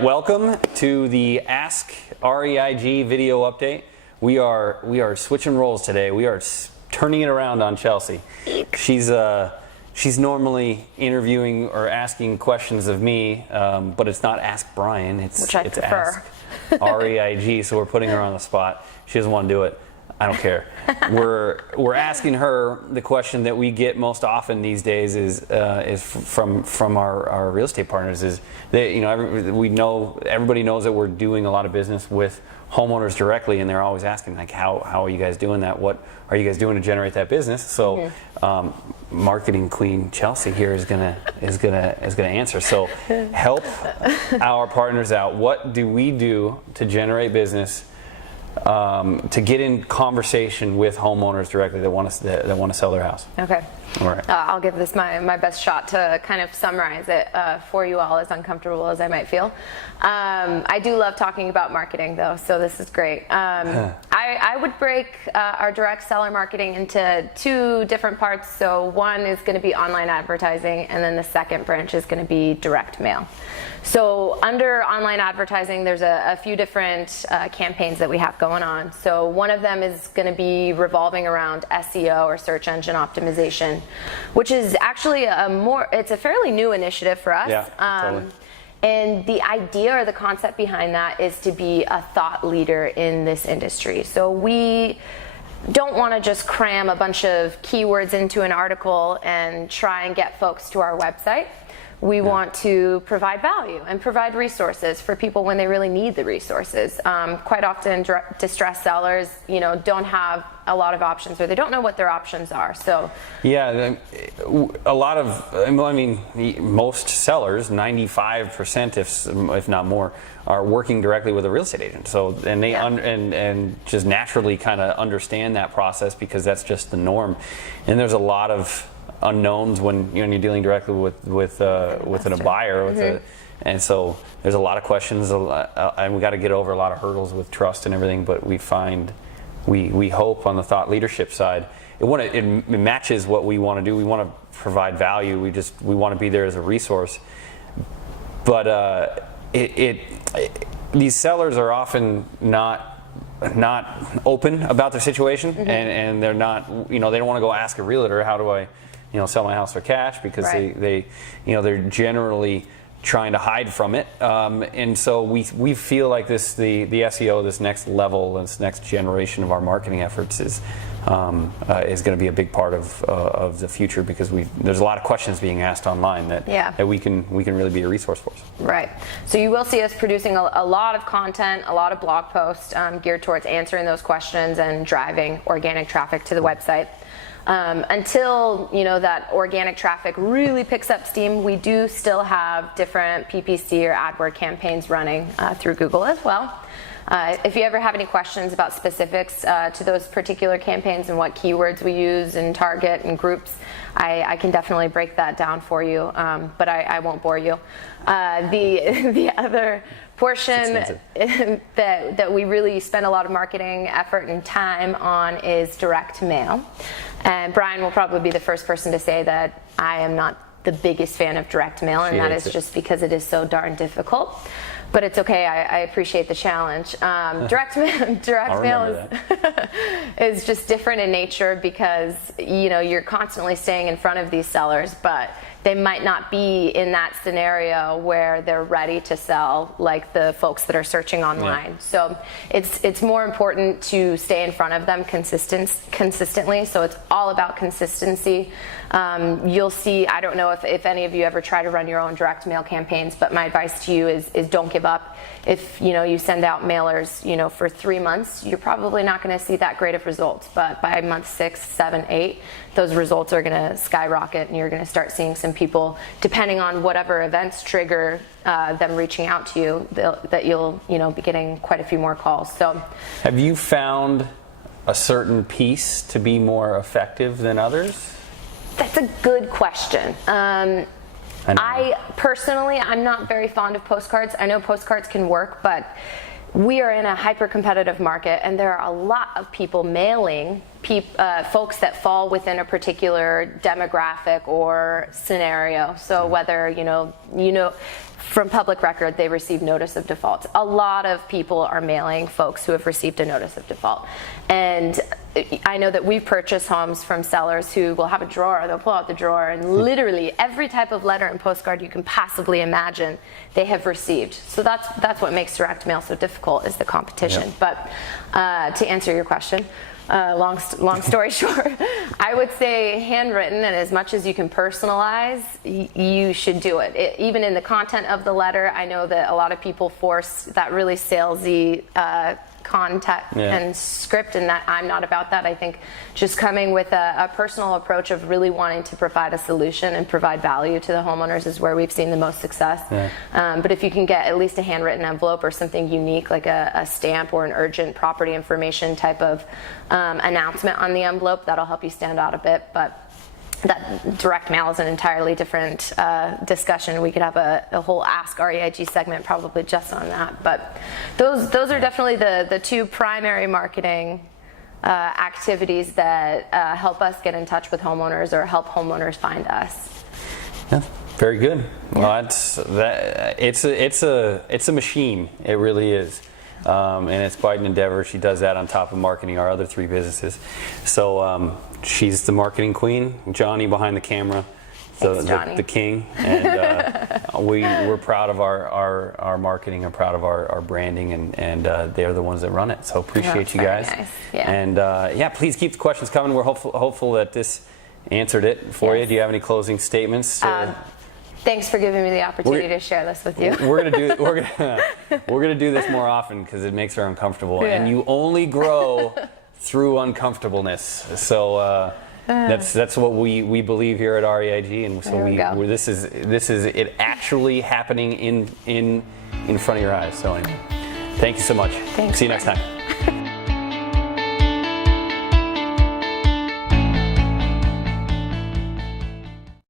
right, welcome to the Ask REIG video update. We are switching roles today. We are turning it around on Chelsey. She's normally interviewing or asking questions of me, but it's not Ask Brian. It's Ask REIG. So we're putting her on the spot. She doesn't want to do it. I don't care. We're asking her the question that we get most often these days is from our real estate partners is that everybody knows that we're doing a lot of business with homeowners directly, and they're always asking like how are you guys doing that? What are you guys doing to generate that business? So marketing queen Chelsey here is gonna answer. So help our partners out. What do we do to generate business? To get in conversation with homeowners directly that want to sell their house. Okay. All right. I'll give this my best shot to kind of summarize it for you all, as uncomfortable as I might feel. I do love talking about marketing, though, so this is great. I would break our direct seller marketing into two different parts. So one is going to be online advertising, and then the second branch is going to be direct mail. So under online advertising, there's a few different campaigns that we have going on. So one of them is going to be revolving around SEO, or search engine optimization, which is actually it's a fairly new initiative for us. Yeah, totally. And the idea or the concept behind that is to be a thought leader in this industry. So we don't want to just cram a bunch of keywords into an article and try and get folks to our website. We want to provide value and provide resources for people when they really need the resources. Quite often, distressed sellers, don't have a lot of options, or they don't know what their options are. So yeah, most sellers, 95%, if not more, are working directly with a real estate agent. So and they and just naturally kind of understand that process because that's just the norm. And there's a lot of unknowns when you're dealing directly with a buyer, and so there's a lot of questions, and we got to get over a lot of hurdles with trust and everything. But we find we hope on the thought leadership side, it matches what we want to do. We want to provide value. We want to be there as a resource. But these sellers are often not open about their situation, and they're not they don't want to go ask a realtor, how do I sell my house for cash, because they're generally trying to hide from it, and so we feel like the SEO, this next level, this next generation of our marketing efforts is going to be a big part of the future, because there's a lot of questions being asked online that we can really be a resource for. Right. So you will see us producing a lot of content, a lot of blog posts geared towards answering those questions and driving organic traffic to the website. Until that organic traffic really picks up steam, we do still have different PPC or AdWord campaigns running through Google as well. If you ever have any questions about specifics to those particular campaigns and what keywords we use and target and groups, I can definitely break that down for you, but I won't bore you. The other portion that we really spend a lot of marketing effort and time on is direct mail. And Brian will probably be the first person to say that I am not the biggest fan of direct mail, and that is just because it is so darn difficult. But it's okay, I appreciate the challenge. Direct mail is just different in nature, because you're constantly staying in front of these sellers, but they might not be in that scenario where they're ready to sell, like the folks that are searching online. So it's more important to stay in front of them consistently. So it's all about consistency. You'll see, I don't know if any of you ever try to run your own direct mail campaigns, but my advice to you is don't give up. If you send out mailers for 3 months, you're probably not going to see that great of results, but by month 6, 7, 8, those results are going to skyrocket, and you're going to start seeing some people, depending on whatever events trigger them reaching out to you, that you'll be getting quite a few more calls. So have you found a certain piece to be more effective than others? That's a good question. I personally, I'm not very fond of postcards. I know postcards can work, but we are in a hyper-competitive market, and there are a lot of people mailing folks that fall within a particular demographic or scenario. So whether you know from public record they receive notice of default. A lot of people are mailing folks who have received a notice of default, and I know that we've purchased homes from sellers who will have a drawer, they'll pull out the drawer, and literally every type of letter and postcard you can possibly imagine they have received. So that's what makes direct mail so difficult, is the competition. Yep. But to answer your question, long story short, I would say handwritten, and as much as you can personalize, you should do it. Even in the content of the letter, I know that a lot of people force that really salesy content and script, and that I'm not about that. I think just coming with a personal approach of really wanting to provide a solution and provide value to the homeowners is where we've seen the most success. But if you can get at least a handwritten envelope or something unique, like a stamp or an urgent property information type of announcement on the envelope, that'll help you stand out a bit. But that direct mail is an entirely different discussion. We could have a whole Ask REIG segment probably just on that. But those are definitely the two primary marketing activities that help us get in touch with homeowners or help homeowners find us. Yeah, very good. Well, it's a machine. It really is. And it's quite an endeavor. She does that on top of marketing our other 3 businesses. So she's the marketing queen. Johnny behind the camera, the king. And we're proud of our marketing and proud of our branding, and they're the ones that run it. So appreciate you guys. Nice. Yeah. And please keep the questions coming. We're hopeful that this answered it for you. Do you have any closing statements? Thanks for giving me the opportunity to share this with you. We're gonna do this more often because it makes her uncomfortable, and you only grow through uncomfortableness. So that's what we believe here at REIG, and so this is it actually happening in front of your eyes. So anyway, thank you so much. Thanks. See you next time.